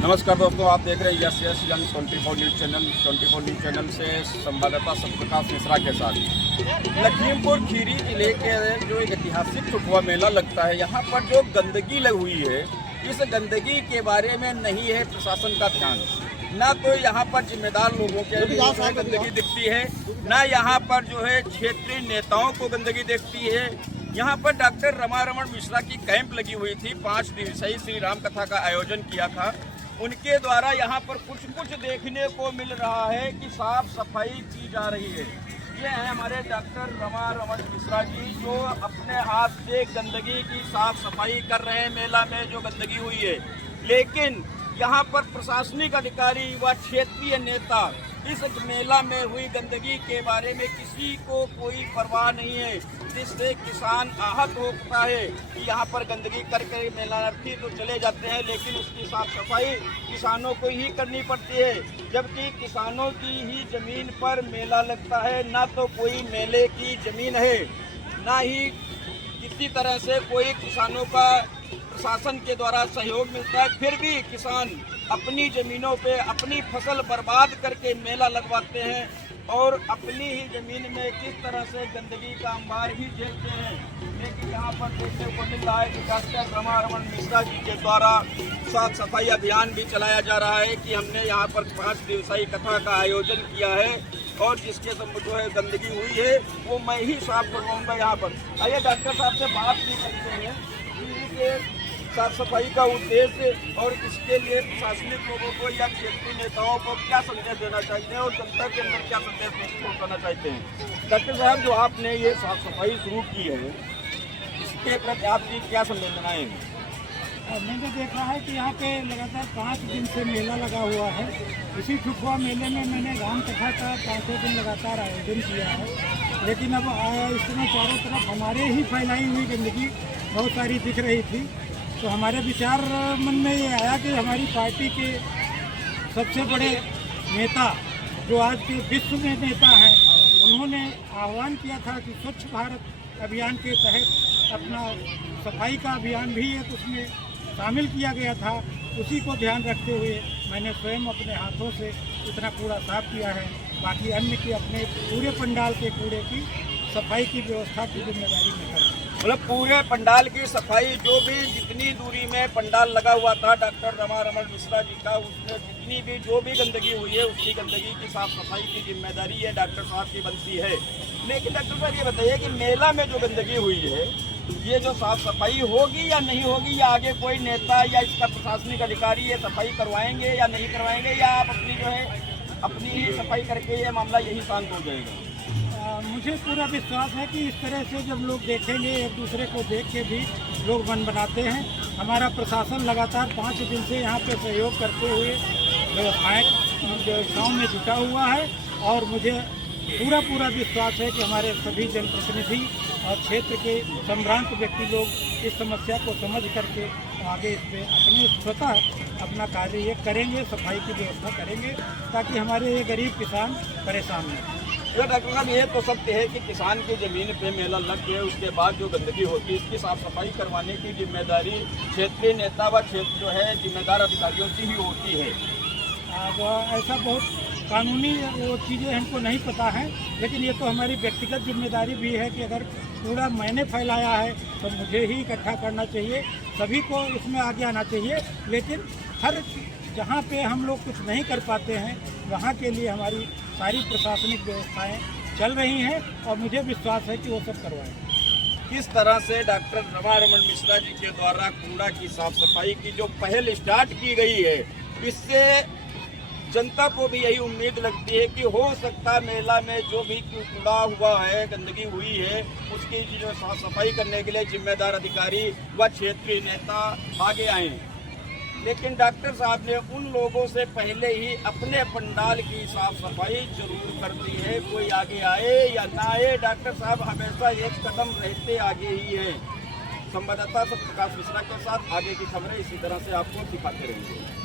नमस्कार दोस्तों, आप देख रहे हैं yes yes young 24 news channel. 24 news channel से संवाददाता सत्यप्रकाश मिश्रा के साथ। लखीमपुर खीरी जिले के जो एक ऐतिहासिक ठुठुआ मेला लगता है, यहाँ पर जो गंदगी लगी हुई है, इस गंदगी के बारे में नहीं है प्रशासन का ध्यान। ना तो यहाँ पर जिम्मेदार लोगों के गंदगी दिखती है, ना यहाँ पर जो है क्षेत्रीय नेताओं को गंदगी दिखती है। यहाँ पर डॉक्टर रमारमण मिश्रा की कैंप लगी हुई थी, 5 दिवसीय श्री राम कथा का आयोजन किया था। उनके द्वारा यहाँ पर कुछ देखने को मिल रहा है कि साफ सफाई की जा रही है। ये हैं हमारे डॉक्टर रमारमण मिश्रा जी, जो अपने हाथ से गंदगी की साफ सफाई कर रहे हैं मेला में जो गंदगी हुई है। लेकिन यहाँ पर प्रशासनिक अधिकारी व क्षेत्रीय नेता इस मेला में हुई गंदगी के बारे में किसी को कोई परवाह नहीं है, जिससे किसान आहत होता है कि यहाँ पर गंदगी करके मेलार्थी तो चले जाते हैं, लेकिन उसकी साफ सफाई किसानों को ही करनी पड़ती है। जबकि किसानों की ही जमीन पर मेला लगता है, ना तो कोई मेले की जमीन है, ना ही किसी तरह से कोई किसानों का प्रशासन के द्वारा सहयोग मिलता है। फिर भी किसान अपनी जमीनों पे अपनी फसल बर्बाद करके मेला लगवाते हैं और अपनी ही जमीन में किस तरह से गंदगी का अंबार ही झेलते हैं। लेकिन यहाँ पर देखने को मिल रहा है कि डॉक्टर रमारमण मिश्रा जी के द्वारा साफ सफाई अभियान भी चलाया जा रहा है कि हमने यहाँ पर 5 दिवसीय कथा का आयोजन किया है और जिसके जो है गंदगी हुई है वो मैं ही साफ करवाऊँगा यहाँ पर। आइए डॉक्टर साहब से बात भी करते हैं कि साफ सफाई का उद्देश्य और इसके लिए प्रशासनिक लोगों को या क्षेत्रीय नेताओं को क्या संदेश देना चाहते हैं और जनता के अंदर क्या संदेश पहुँचाना चाहते हैं। डॉक्टर साहब, जो आपने ये साफ सफाई शुरू की है, इसके प्रति आपकी क्या संवेदनाएं हैं? मैंने देखा है कि यहाँ पे लगातार 5 दिन से मेला लगा हुआ है। इसी ठुठुआ मेले में मैंने राम कथा का 5 दिन लगातार आयोजन किया है। लेकिन अब इस समय चारों तरफ हमारे ही फैलाई हुई गंदगी बहुत सारी दिख रही थी, तो हमारे विचार मन में ये आया कि हमारी पार्टी के सबसे बड़े नेता, जो आज के विश्व में नेता हैं, उन्होंने आह्वान किया था कि स्वच्छ भारत अभियान के तहत अपना सफाई का अभियान भी एक उसमें शामिल किया गया था। उसी को ध्यान रखते हुए मैंने स्वयं अपने हाथों से इतना कूड़ा साफ किया है। बाकी अन्य के अपने पूरे पंडाल के कूड़े की सफाई की व्यवस्था की जिम्मेदारी में कर, मतलब पूरे पंडाल की सफाई, जो भी जितनी दूरी में पंडाल लगा हुआ था डॉक्टर रमारमण मिश्रा जी का, उसमें जितनी भी जो भी गंदगी हुई है उसकी गंदगी की साफ सफाई की जिम्मेदारी है डॉक्टर साहब की बनती है। लेकिन डॉक्टर साहब ये बताइए कि मेला में जो गंदगी हुई है, ये जो साफ सफाई होगी या नहीं होगी, या आगे कोई नेता या इसका प्रशासनिक अधिकारी ये सफाई करवाएंगे या नहीं करवाएंगे, या आप अपनी जो है अपनी ही सफाई करके ये मामला यही शांत हो जाएगा? मुझे पूरा विश्वास है कि इस तरह से जब लोग देखेंगे, एक दूसरे को देख के भी लोग मन बनाते हैं। हमारा प्रशासन लगातार 5 दिन से यहाँ पे सहयोग करते हुए व्यवस्थाओं में जुटा हुआ है और मुझे पूरा विश्वास है कि हमारे सभी जनप्रतिनिधि और क्षेत्र के संभ्रांत व्यक्ति लोग इस समस्या को समझ करके आगे इस पर अपने स्वतः अपना कार्य ये करेंगे, सफाई की व्यवस्था करेंगे, ताकि हमारे ये गरीब किसान परेशान न हों। तो डॉक्टर साहब, ये तो सत्य है कि किसान की ज़मीन पे मेला लग गया, उसके बाद जो गंदगी होती है इसकी साफ सफाई करवाने की जिम्मेदारी क्षेत्रीय नेता व क्षेत्र जो है जिम्मेदार अधिकारियों की ही होती है। अब ऐसा बहुत कानूनी वो चीज़ें हमको नहीं पता है, लेकिन ये तो हमारी व्यक्तिगत जिम्मेदारी भी है कि अगर कूड़ा मैंने फैलाया है तो मुझे ही इकट्ठा करना चाहिए, सभी को इसमें आगे आना चाहिए। लेकिन हर जहाँ पे हम लोग कुछ नहीं कर पाते हैं, वहाँ के लिए हमारी सारी प्रशासनिक व्यवस्थाएं चल रही हैं और मुझे विश्वास है कि वो सब करवाएंगे। किस तरह से डॉक्टर रमारमण मिश्रा जी के द्वारा कूड़ा की साफ सफाई की जो पहल स्टार्ट की गई है, इससे जनता को भी यही उम्मीद लगती है कि हो सकता है मेला में जो भी कूड़ा हुआ है, गंदगी हुई है, उसकी जो साफ सफाई करने के लिए जिम्मेदार अधिकारी व क्षेत्रीय नेता आगे आए। लेकिन डॉक्टर साहब ने उन लोगों से पहले ही अपने पंडाल की साफ सफाई जरूर कर दी है। कोई आगे आए या ना आए, डॉक्टर साहब हमेशा एक कदम रहते आगे ही हैं। संवाददाता सत्यप्रकाश मिश्रा के साथ आगे की खबरें इसी तरह से आपको दिखाते रहेंगे।